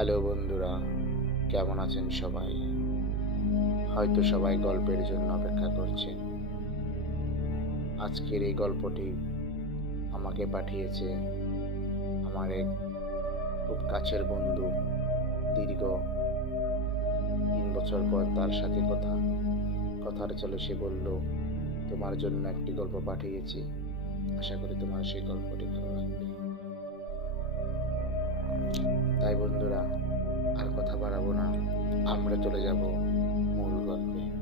Hello বন্ধুরা, কেমন আছেন সবাই? হয়তো সবাই গল্পের জন্য অপেক্ষা করছেন। আজকের এই গল্পটি আমাকে পাঠিয়েছে আমার এক খুব কাছের বন্ধু, দীর্ঘ তিন বছর পর তার সাথে কথা, কথার চলে সে বলল, তোমার জন্য একটি গল্প পাঠিয়েছি। আশা করি তোমার সেই গল্পটি ভালো লাগবে। তাই বন্ধুরা, আর কথা বাড়াবো না। আমরা চলে যাব মূল গল্পে।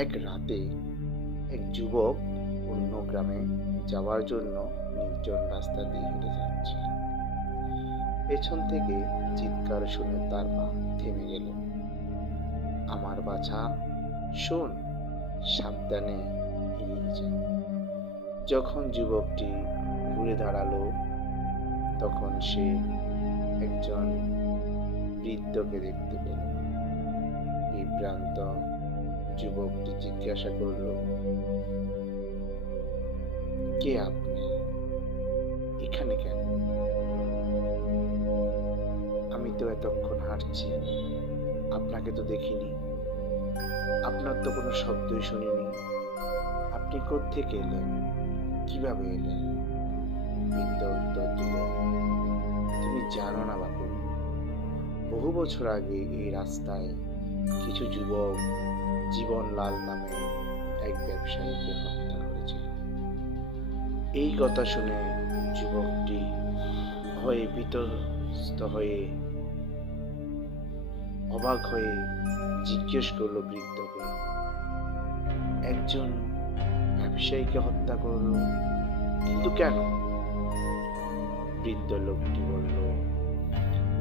এক রাতে এক যুবক অন্য গ্রামে যাওয়ার জন্য নির্জন রাস্তা দিয়ে হেঁটে যাচ্ছে। পেছন থেকে চিৎকার শুনে তার পা থেমে গেল। আমার বাছা, শোন, সাবধানে এগিয়ে যা। যখন যুবকটি ঘুরে দাঁড়াল তখন সে একজন বৃদ্ধকে দেখতে পেল। বিভ্রান্ত যুবকটি জিজ্ঞাসা করল, কে আপনি? এখানে কেন? আমি তো এতক্ষণ হাঁটছি। আপনাকে তো দেখিনি। আপনার তো কোনো শব্দই শুনিনি। আপনি কোত্থেকে এলেন? কীভাবে এলেন? বৃদ্ধ উত্তর দিল তুমি জানো না বাপু, বহু বছর আগে এই রাস্তায় কিছু যুবক জীবন লাল নামে এক ব্যবসায়ীকে হত্যা করেছিল। এই কথা শুনে যুবকটি ভয়ে বিতস্ত হয়ে অবাক হয়ে জিজ্ঞেস করল বৃদ্ধকে, একজন ব্যবসায়ীকে হত্যা করল? কিন্তু কেন? বৃদ্ধ লোকটি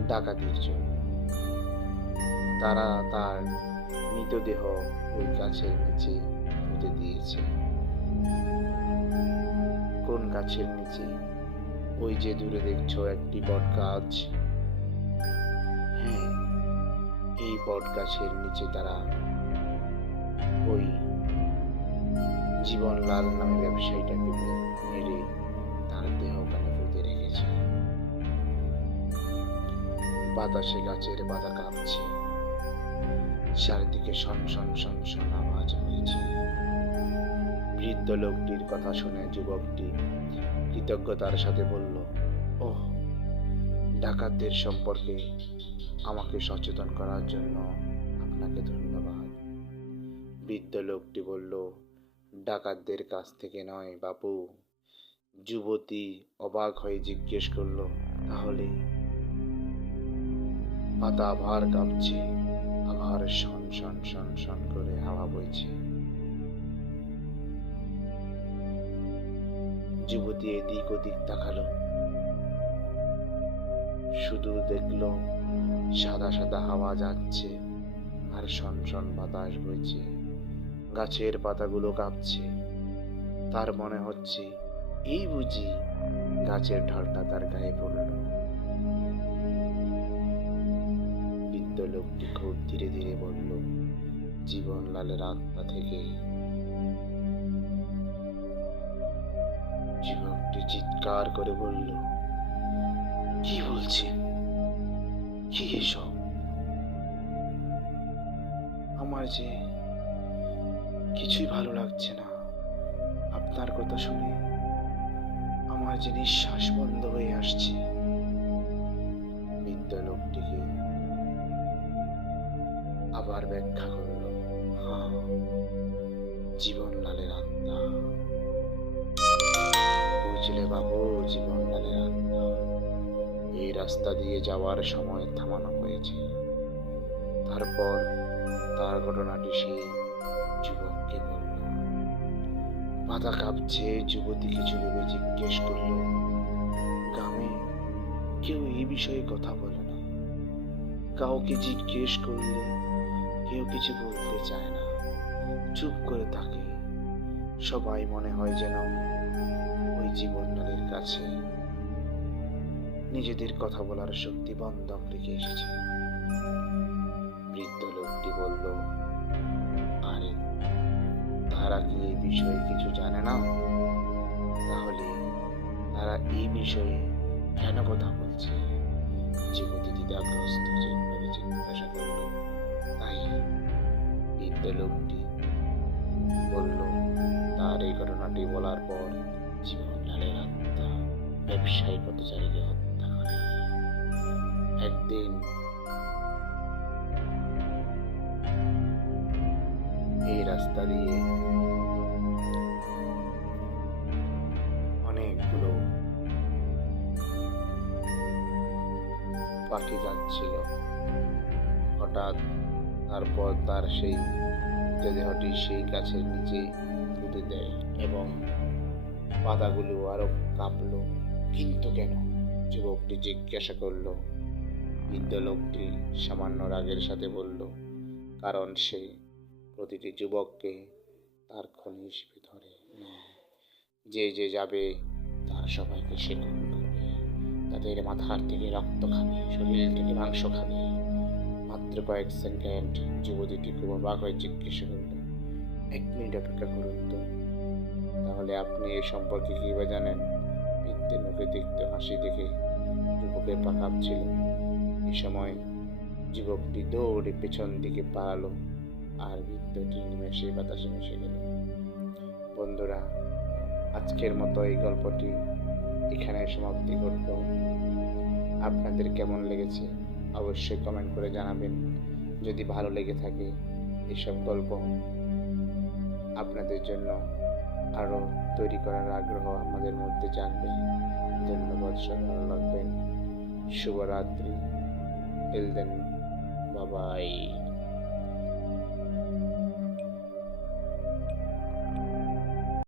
ডাকাতির জন্য। তারা তার মৃতদেহ ওই গাছের নিচে পুঁতে দিয়েছে। কোন গাছের নিচে? ওই যে দূরে দেখছ একটি বট গাছ হ্যাঁ এই বট গাছের নিচে তারা ওই জীবনলাল নামে ব্যবসায়ীটাকে মেরে তার দেহ বাতাসে গাছের পাতা কাঁপছে। চারিদিকে শন শন শন শন আওয়াজ হয়েছে। বৃদ্ধ লোকটির কথা শুনে যুবকটি কৃতজ্ঞতার সাথে বলল, ওহ, ডাকাতদের সম্পর্কে আমাকে সচেতন করার জন্য আপনাকে ধন্যবাদ। বৃদ্ধ লোকটি বলল, ডাকাতদের কাছ থেকে নয়, বাপু। যুবতী অবাক হয়ে জিজ্ঞেস করল, তাহলে পাতা আবার কাঁপছে আবার শন শন শন শন করে হাওয়া বইছে। যুবতী এদিক ওদিক তাকালো। শুধু দেখল সাদা সাদা হাওয়া যাচ্ছে আর শন শন বাতাস বইছে। গাছের পাতাগুলো কাঁপছে। তার মনে হচ্ছে, এই বুঝি গাছের ঢলটা তার গায়ে পড়ল। বৃদ্ধ লোকটি খুব ধীরে ধীরে বলল জীবনলালের আত্মা থেকে যুবকটি চিৎকার করে বলল, কি বলছেন কি এসব? আমার যে কিছুই ভালো লাগছে না। আপনার কথা শুনে আমার যে নিঃশ্বাস বন্ধ হয়ে আসছে। বৃদ্ধ লোকটিকে আবার ব্যাখ্যা করল। জীবনলালের আত্মা। বুঝলে বাবু, জীবনলালের আত্মা। এই রাস্তা দিয়ে যাওয়ার সময় থামানো হয়েছে। তারপর তার ঘটনাটি সেই যুবককে বলল। মাথা কাঁপছে, যুবতী কিছু ভেবে জিজ্ঞেস করল, গ্রামে কেউ এই বিষয়ে কথা বলে না? কাউকে জিজ্ঞেস করলে কেউ কিছু বলতে চায় না। চুপ করে থাকে। সবাই মনে হয় যেন ওই জীবনলালের কাছে নিজেদের কথা বলার শক্তি বন্ধক রেখে এসেছে। বৃদ্ধ লোকটি বলল, আরে, তারা কি এই বিষয়ে কিছু জানে না? তাহলে তারা এই বিষয়ে কেন কথা বলছে? যুবতী দ্বিধাগ্রস্ত যেভাবে জিজ্ঞাসা করল তাই বৃদ্ধ লোকটি বলল, তার এই ঘটনাটি বলার পর জীবনলালের আত্মা ব্যবসায়ী পথচারীকে হত্যা করে। একদিন এই রাস্তা দিয়ে অনেকগুলো পাখি যাচ্ছিল। হঠাৎ তারপর তার সেই দেহটি সেই গাছের নিচে পুঁতে দেয় এবং পাতাগুলো আরও কাঁপলো। কিন্তু কেন? যুবকটি জিজ্ঞাসা করল। বৃদ্ধ লোকটি সামান্য রাগের সাথে বলল, কারণ সে প্রতিটি যুবককে তার খনি হিসেবে ধরে। যে যে যাবে, তার সবাইকে সে খুন করবে। তাদের মাথার থেকে রক্ত খাবে, শরীর থেকে মাংস খাবে। মাত্র কয়েক সেকেন্ড যুবতীটি খুব অবাক হয়ে জিজ্ঞেস করল, এক মিনিট অপেক্ষা করুন তো। তাহলে আপনি এ সম্পর্কে কি বা জানেন? বৃদ্ধের মুখে দেখতে হাসি দেখে যুবকের পা কাঁপছিল। এ সময় যুবকটি দৌড়ে পেছন দিকে পালালো আর বৃদ্ধটি নিমেষে বাতাসে মিশে গেল। বন্ধুরা, আজকের মতো এই গল্পটি এখানে সমাপ্তি ঘটল আপনাদের কেমন লেগেছে অবশ্যই কমেন্ট করে জানাবেন। যদি ভালো লেগে থাকে এসব গল্প আপনাদের জন্য আরও তৈরি করার আগ্রহ আমাদের মধ্যে জানবে ধন্যবাদ সব ভালো লাগবেন শুভরাত্রি। এলদেন বাবাই